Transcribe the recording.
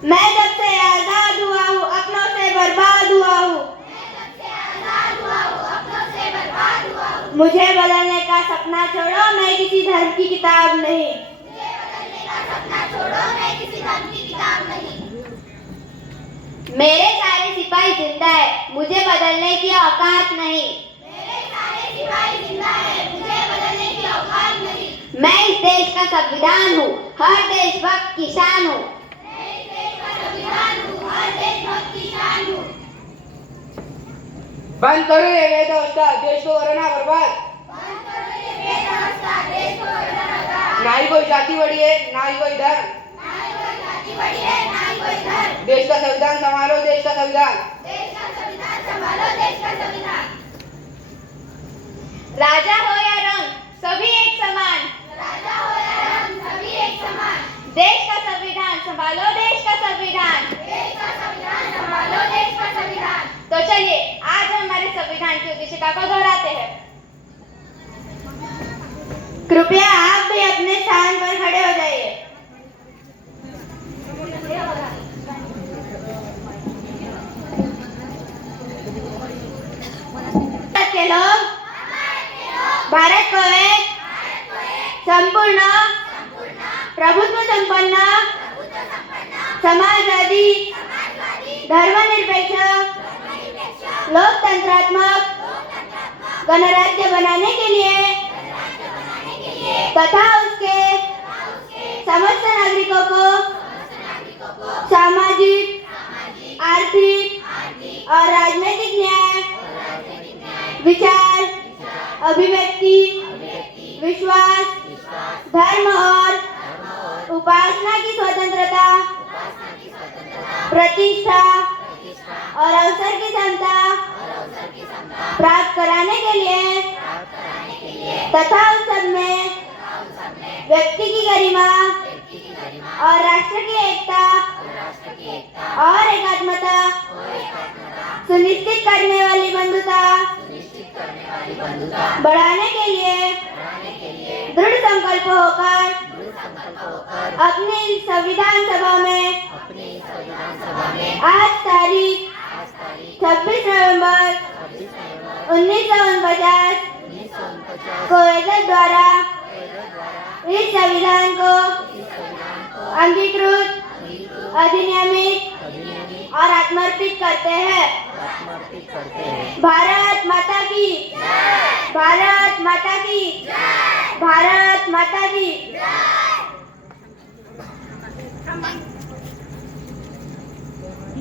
मैं जब से आजाद हुआ हूँ अपनों से बर्बाद हुआ हूँ। मुझे बदलने का सपना छोड़ो, मैं किसी धर्म की किताब नहीं। मेरे सारे सिपाही जिंदा है, मुझे बदलने की औकात नहीं। मैं इस देश का संविधान हूँ, हर देशभक्त किसान हूँ। बंद करो ये वेदवस्था, देश को करना बर्बाद। ना ही कोई जाति बड़ी है, ना ही कोई धर्म। देश का संविधान संभालो, देश का संविधान। राजा हो या रंग, सभी एक समान। देश का संविधान संभालो, देश का संविधान। तो चलिए आज हम हमारे संविधान की उद्देशिका को दोहराते हैं। कृपया आप भी अपने स्थान पर खड़े हो जाइए। के लोग भारत को एक संपूर्ण प्रभुत्व संपन्न समाजवादी धर्मनिरपेक्ष लोकतंत्रात्मक गणराज्य बनाने के लिए तथा उसके समस्त नागरिकों को सामाजिक, आर्थिक और राजनीतिक न्याय, विचार, अभिव्यक्ति, विश्वास, धर्म और उपासना की स्वतंत्रता, प्रतिष्ठा और अवसर की क्षमता प्राप्त कराने के लिए तथा उस सब में व्यक्ति की गरिमा और राष्ट्र की एकता और एकात्मता सुनिश्चित करने वाली बंधुता बढ़ाने के लिए दृढ़ संकल्प होकर अपनी संविधान सभा में आज तारीख 26 नवंबर 1949 को वेदर द्वारा इस संविधान को अंगीकृत, अधिनियमित और आत्मर्पित करते हैं। भारत माता की, भारत माता की, भारत माता की।